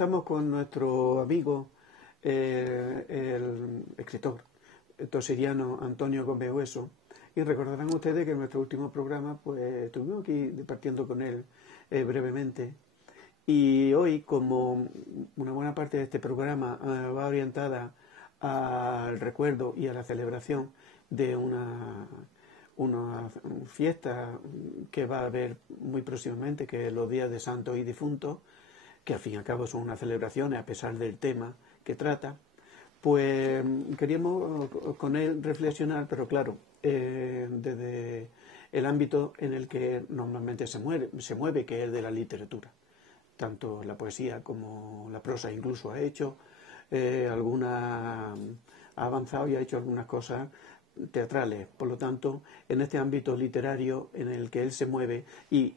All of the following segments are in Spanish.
estamos con nuestro amigo, el escritor tosiriano Antonio Gómez Hueso, y recordarán ustedes que en nuestro último programa pues estuvimos aquí departiendo con él brevemente, y hoy, como una buena parte de este programa va orientada al recuerdo y a la celebración de una fiesta que va a haber muy próximamente, que es los días de santos y difuntos, que al fin y al cabo son unas celebraciones a pesar del tema que trata, pues queríamos con él reflexionar, pero claro, desde el ámbito en el que normalmente se mueve, que es de la literatura. Tanto la poesía como la prosa incluso ha hecho, ha avanzado y ha hecho algunas cosas teatrales. Por lo tanto, en este ámbito literario en el que él se mueve, y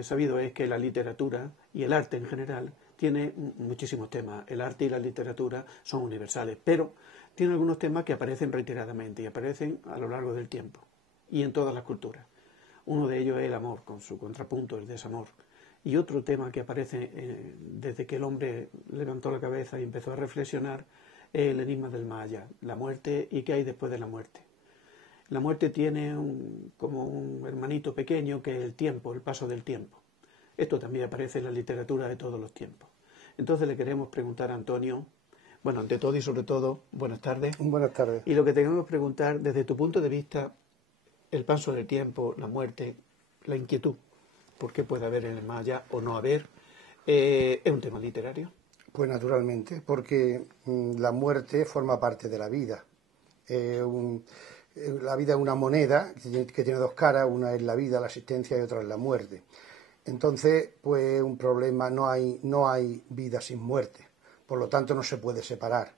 sabido es que la literatura y el arte en general tiene muchísimos temas. El arte y la literatura son universales, pero tiene algunos temas que aparecen reiteradamente y aparecen a lo largo del tiempo y en todas las culturas. Uno de ellos es el amor, con su contrapunto, el desamor. Y otro tema que aparece desde que el hombre levantó la cabeza y empezó a reflexionar es el enigma del más allá, la muerte y qué hay después de la muerte. La muerte tiene como un hermanito pequeño que es el tiempo, el paso del tiempo. Esto también aparece en la literatura de todos los tiempos. Entonces le queremos preguntar a Antonio, bueno, ante todo y sobre todo, buenas tardes. Buenas tardes. Y lo que tenemos que preguntar, desde tu punto de vista, el paso del tiempo, la muerte, la inquietud, ¿por qué puede haber en el más allá o no haber? ¿Es un tema literario? Pues naturalmente, porque la muerte forma parte de la vida. La vida es una moneda que tiene dos caras, una es la vida, la existencia, y otra es la muerte. Entonces, pues un problema, no hay vida sin muerte, por lo tanto no se puede separar.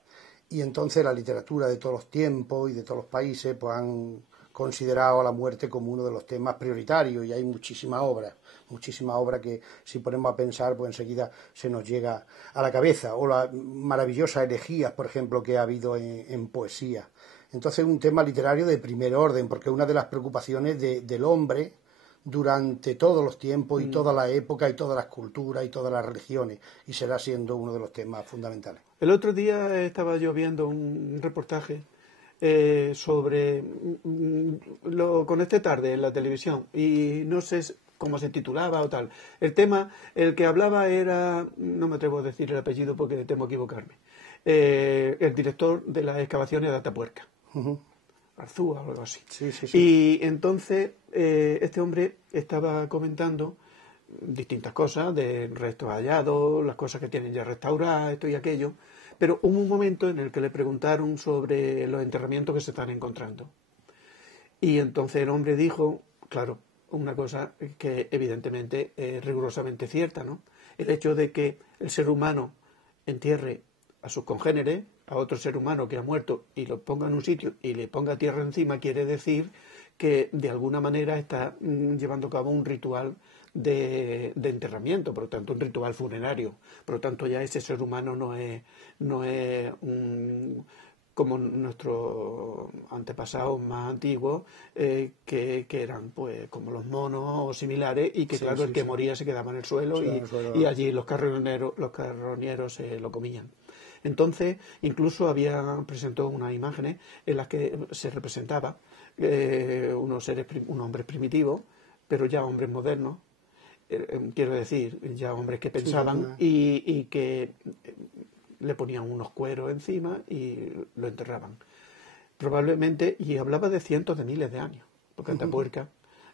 Y entonces la literatura de todos los tiempos y de todos los países pues han considerado a la muerte como uno de los temas prioritarios, y hay muchísimas obras que si ponemos a pensar pues enseguida se nos llega a la cabeza, o las maravillosas elegías, por ejemplo, que ha habido en poesía. Entonces es un tema literario de primer orden, porque es una de las preocupaciones del hombre durante todos los tiempos y todas las épocas y todas las culturas y todas las religiones, y será siendo uno de los temas fundamentales. El otro día estaba yo viendo un reportaje sobre conecté tarde en la televisión y no sé cómo se titulaba o tal. El tema, el que hablaba era, no me atrevo a decir el apellido porque temo equivocarme, el director de las excavaciones de Atapuerca. Arzúa o algo así. Sí. Y entonces este hombre estaba comentando distintas cosas de restos hallados, las cosas que tienen ya restauradas, esto y aquello, pero hubo un momento en el que le preguntaron sobre los enterramientos que se están encontrando. Y entonces el hombre dijo, claro, una cosa que evidentemente es rigurosamente cierta, ¿no? El hecho de que el ser humano entierre a sus congéneres, a otro ser humano que ha muerto, y lo ponga en un sitio y le ponga tierra encima, quiere decir que de alguna manera está llevando a cabo un ritual de enterramiento, por lo tanto un ritual funerario. Por lo tanto ya ese ser humano no es como nuestros antepasados más antiguos, que eran pues como los monos o similares, y que el que moría se quedaba en el suelo, y allí los carroñeros se lo comían. Entonces, incluso presentó unas imágenes en las que se representaba unos hombres primitivos, pero ya hombres modernos, quiero decir, ya hombres que pensaban y que le ponían unos cueros encima y lo enterraban. Probablemente, y hablaba de cientos de miles de años, porque Atapuerca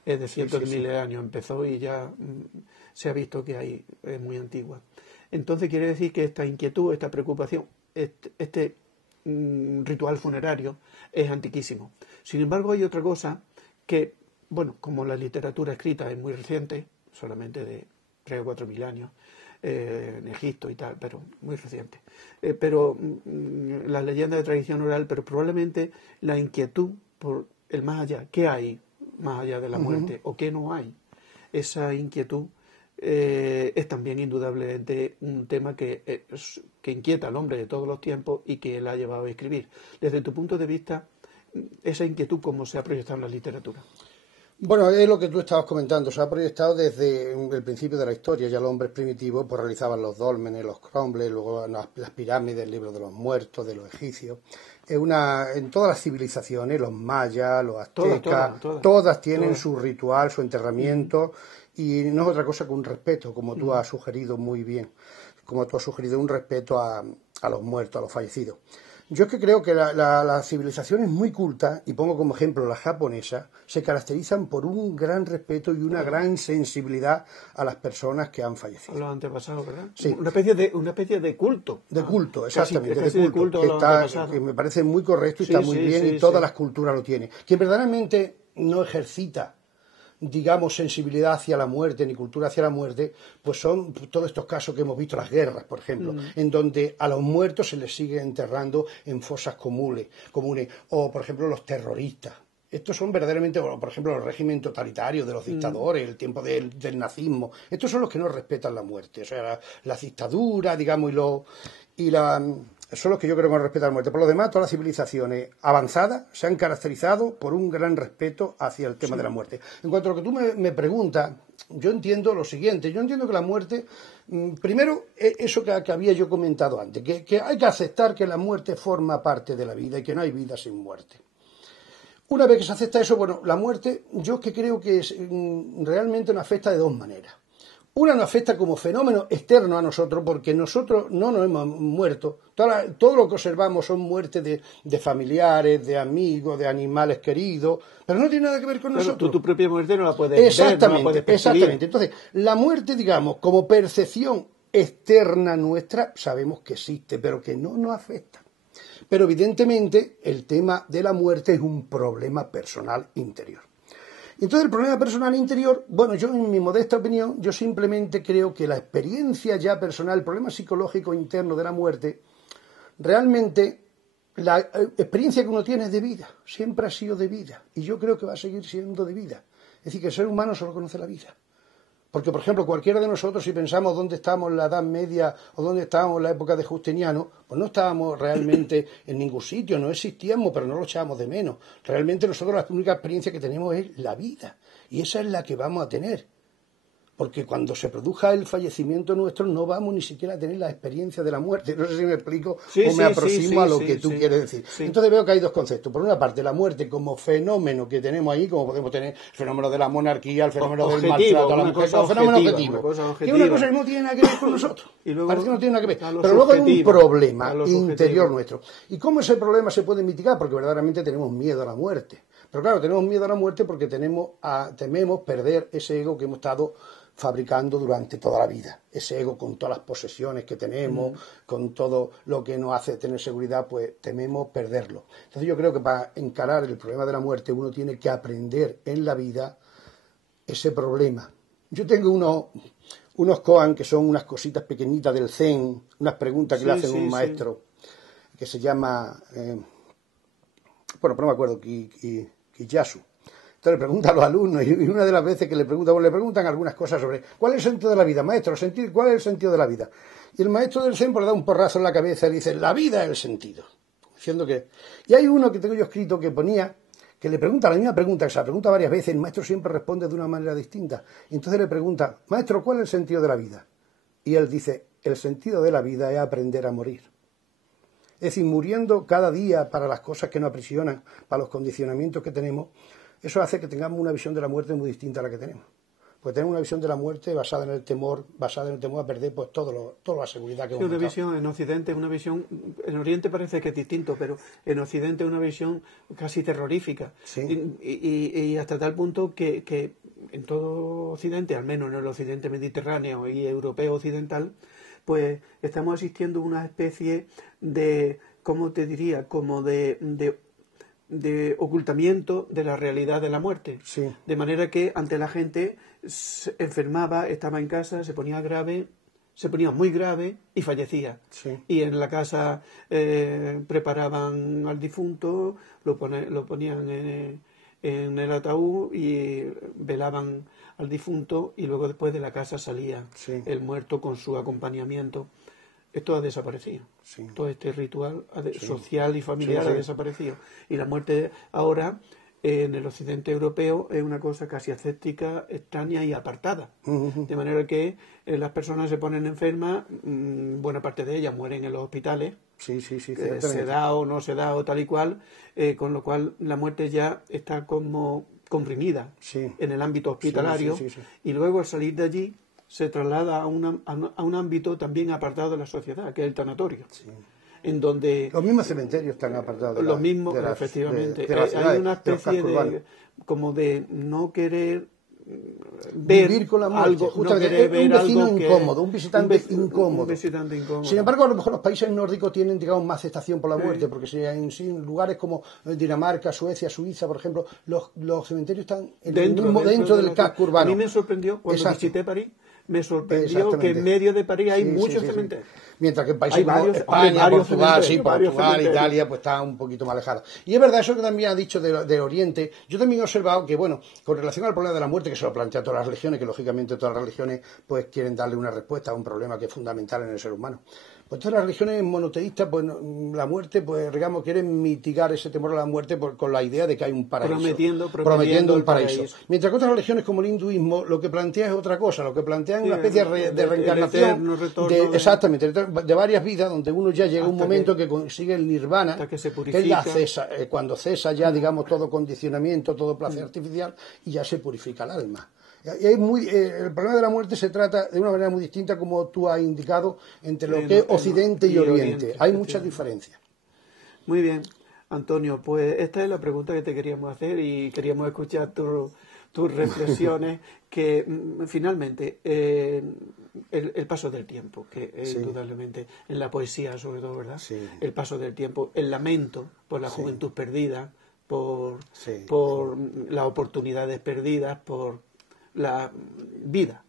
es de cientos de miles de años, empezó y ya se ha visto que es muy antigua. Entonces quiere decir que esta inquietud, esta preocupación, este ritual funerario es antiquísimo. Sin embargo, hay otra cosa que, bueno, como la literatura escrita es muy reciente, solamente de 3 o 4 mil años, en Egipto y tal, pero muy reciente. Pero las leyendas de tradición oral, pero probablemente la inquietud por el más allá, ¿qué hay más allá de la muerte o qué no hay? Esa inquietud es también indudablemente un tema que inquieta al hombre de todos los tiempos y que él ha llevado a escribir. Desde tu punto de vista, esa inquietud, ¿cómo se ha proyectado en la literatura? Bueno, es lo que tú estabas comentando, se ha proyectado desde el principio de la historia. Ya los hombres primitivos pues realizaban los dólmenes, los crombles, luego las pirámides, el libro de los muertos, de los egipcios. En todas las civilizaciones, los mayas, los aztecas, todas tienen su ritual, su enterramiento, y no es otra cosa que un respeto, como tú has sugerido muy bien, como tú has sugerido un respeto a los muertos, a los fallecidos. Yo es que creo que las civilizaciones muy cultas, y pongo como ejemplo la japonesa, se caracterizan por un gran respeto y una gran sensibilidad a las personas que han fallecido. A los antepasados, ¿verdad? Sí. Una especie de culto. De culto, exactamente, casi de culto que me parece muy correcto y está muy bien, y todas las culturas lo tienen. Quien verdaderamente no ejercita, digamos, sensibilidad hacia la muerte, ni cultura hacia la muerte, pues son todos estos casos que hemos visto, las guerras, por ejemplo, en donde a los muertos se les sigue enterrando en fosas comunes, o por ejemplo los terroristas. Estos son verdaderamente, por ejemplo, los regímenes totalitarios de los dictadores, el tiempo del nazismo. Estos son los que no respetan la muerte. O sea, la dictadura, digamos, son los que yo creo que no respetan la muerte. Por lo demás, todas las civilizaciones avanzadas se han caracterizado por un gran respeto hacia el tema de la muerte. En cuanto a lo que tú me preguntas, yo entiendo lo siguiente. Yo entiendo que la muerte, primero, eso que había yo comentado antes, que hay que aceptar que la muerte forma parte de la vida y que no hay vida sin muerte. Una vez que se acepta eso, bueno, la muerte, yo es que creo que realmente nos afecta de dos maneras. Una nos afecta como fenómeno externo a nosotros, porque nosotros no nos hemos muerto. Todo lo que observamos son muertes de familiares, de amigos, de animales queridos, pero no tiene nada que ver con nosotros. Tu propia muerte no la puedes ver, no la puedes percibir. Exactamente. Entonces, la muerte, digamos, como percepción externa nuestra, sabemos que existe, pero que no nos afecta. Pero evidentemente el tema de la muerte es un problema personal interior. Entonces el problema personal interior, bueno, yo en mi modesta opinión, yo simplemente creo que la experiencia ya personal, el problema psicológico interno de la muerte, realmente la experiencia que uno tiene es de vida, siempre ha sido de vida, y yo creo que va a seguir siendo de vida. Es decir, que el ser humano solo conoce la vida. Porque, por ejemplo, cualquiera de nosotros, si pensamos dónde estábamos en la Edad Media o dónde estábamos en la época de Justiniano, pues no estábamos realmente en ningún sitio, no existíamos, pero no lo echábamos de menos. Realmente nosotros la única experiencia que tenemos es la vida, y esa es la que vamos a tener. Porque cuando se produzca el fallecimiento nuestro no vamos ni siquiera a tener la experiencia de la muerte. No sé si me explico o me aproximo a lo que tú quieres decir. Sí. Entonces veo que hay dos conceptos. Por una parte, la muerte como fenómeno que tenemos ahí, como podemos tener el fenómeno de la monarquía, el fenómeno del maltrato a la mujer, un fenómeno objetivo. Que es una cosa que no tiene nada que ver con nosotros. Y luego, parece que no tiene nada que ver. Pero luego hay un problema interior nuestro. ¿Y cómo ese problema se puede mitigar? Porque verdaderamente tenemos miedo a la muerte. Pero claro, tenemos miedo a la muerte porque tememos perder ese ego que hemos estado fabricando durante toda la vida, ese ego con todas las posesiones que tenemos, con todo lo que nos hace tener seguridad, pues tememos perderlo. Entonces yo creo que para encarar el problema de la muerte uno tiene que aprender en la vida ese problema. Yo tengo unos koan que son unas cositas pequeñitas del Zen, unas preguntas que le hacen un maestro que se llama, bueno, pero no me acuerdo, Kiyasu. Entonces le pregunta a los alumnos, y una de las veces que le preguntan algunas cosas sobre ¿cuál es el sentido de la vida, maestro? ¿Cuál es el sentido de la vida? Y el maestro del Zen pues, le da un porrazo en la cabeza y dice, la vida es el sentido. Diciendo que... Y hay uno que tengo yo escrito que ponía, que le pregunta la misma pregunta, que se la pregunta varias veces, el maestro siempre responde de una manera distinta. Y entonces le pregunta, maestro, ¿cuál es el sentido de la vida? Y él dice, el sentido de la vida es aprender a morir. Es decir, muriendo cada día para las cosas que nos aprisionan, para los condicionamientos que tenemos, eso hace que tengamos una visión de la muerte muy distinta a la que tenemos. Porque tenemos una visión de la muerte basada en el temor a perder pues toda la seguridad que hemos una visión en Occidente, una visión, en Oriente parece que es distinto, pero en Occidente es una visión casi terrorífica. Sí. Y hasta tal punto que en todo Occidente, al menos en el Occidente mediterráneo y europeo occidental, pues estamos asistiendo a una especie de, ¿cómo te diría?, como de ocultamiento de la realidad de la muerte. Sí. De manera que ante la gente se enfermaba, estaba en casa, se ponía muy grave y fallecía. Sí. Y en la casa preparaban al difunto, lo ponían en el ataúd y velaban al difunto, y luego después de la casa salía el muerto con su acompañamiento. Esto ha desaparecido. Todo este ritual social y familiar ha desaparecido. Y la muerte ahora en el occidente europeo es una cosa casi ascética, extraña y apartada. De manera que las personas se ponen enfermas, buena parte de ellas mueren en los hospitales, Sí, se da o no se da o tal y cual, con lo cual la muerte ya está como comprimida en el ámbito hospitalario, y luego al salir de allí se traslada a un ámbito también apartado de la sociedad, que es el tanatorio. En donde los mismos cementerios están apartados de los mismos, efectivamente. Hay una especie de como de no querer ver vivir con la muerte, algo, justamente, no un vecino algo incómodo, un visitante incómodo. Un visitante incómodo. Sin embargo, a lo mejor los países nórdicos tienen, digamos, más aceptación por la muerte, porque si en lugares como Dinamarca, Suecia, Suiza, por ejemplo, los cementerios están dentro del casco urbano. A mí me sorprendió cuando visité París. Me sorprendió que en medio de París hay muchos cementerios. Mientras que en países como España, Portugal, Italia, pues está un poquito más alejado. Y es verdad, eso que también ha dicho de Oriente, yo también he observado que, bueno, con relación al problema de la muerte, que se lo plantea todas las religiones, que lógicamente todas las religiones pues quieren darle una respuesta a un problema que es fundamental en el ser humano. Pues todas las religiones monoteístas, pues la muerte, pues digamos, quieren mitigar ese temor a la muerte con la idea de que hay un paraíso. Prometiendo un paraíso. Mientras que otras religiones como el hinduismo lo que plantea es otra cosa, lo que plantea es una especie de reencarnación, exactamente, de varias vidas, donde uno ya llega a un momento que consigue el nirvana, que es ya cesa, cuando cesa ya, digamos, todo condicionamiento, todo placer artificial, y ya se purifica el alma. El problema de la muerte se trata de una manera muy distinta, como tú has indicado, entre lo que es Occidente y Oriente. Hay muchas diferencias. Muy bien, Antonio, pues esta es la pregunta que te queríamos hacer y queríamos escuchar tus reflexiones, que finalmente el paso del tiempo, que indudablemente en la poesía sobre todo, ¿verdad? El paso del tiempo, el lamento por la juventud perdida, por las oportunidades perdidas, por la vida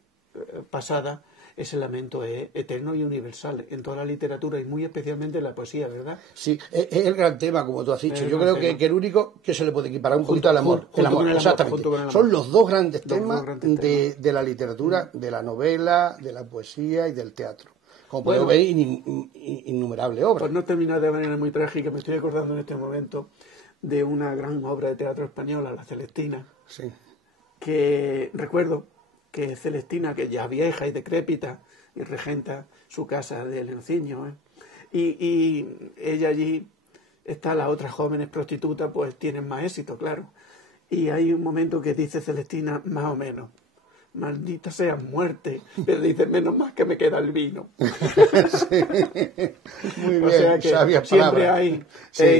pasada. Ese lamento es eterno y universal en toda la literatura y muy especialmente en la poesía, ¿verdad? Sí, es el gran tema, como tú has dicho. Yo creo que el único que se le puede equiparar un poquito al amor. El amor, exactamente. Son los dos grandes temas de la literatura, de la novela, de la poesía y del teatro. Como podemos ver, innumerables obras. Pues no terminar de manera muy trágica. Me estoy acordando en este momento de una gran obra de teatro española, La Celestina, que recuerdo que Celestina, que ya vieja y decrépita, y regenta su casa de Lenciño, y ella allí está, las otras jóvenes prostitutas pues tienen más éxito, claro, y hay un momento que dice Celestina más o menos: maldita sea muerte, pero dice, menos más que me queda el vino. Muy bien, o sea que siempre hay,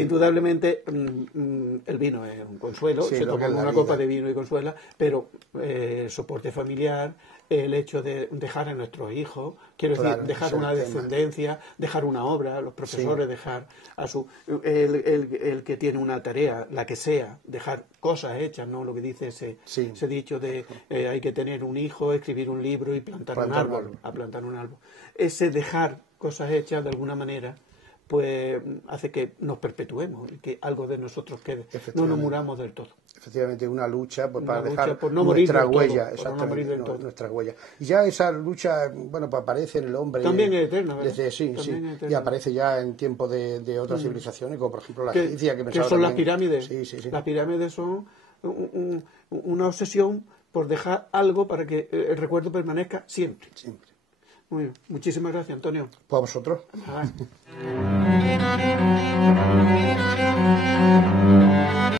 indudablemente, el vino es un consuelo, se toma una copa de vino y consuela, pero el soporte familiar, el hecho de dejar a nuestros hijos, quiero decir, dejar una descendencia, dejar una obra, los profesores dejar a su... El que tiene una tarea, la que sea, dejar cosas hechas, ¿no? Lo que dice ese dicho de hay que tener un hijo, escribir un libro y plantar un árbol. Ese dejar cosas hechas de alguna manera pues hace que nos perpetuemos, que algo de nosotros quede, no nos muramos del todo. Efectivamente, una lucha para dejar nuestra huella, exactamente, nuestra huella. Y ya esa lucha, bueno, pues aparece en el hombre. También es eterna, ¿verdad? Y aparece ya en tiempos de otras civilizaciones, como por ejemplo la egipcia, que son también... las pirámides. Las pirámides son una obsesión por dejar algo para que el recuerdo permanezca siempre. Muy bien. Muchísimas gracias, Antonio. Pues a vosotros. Ah.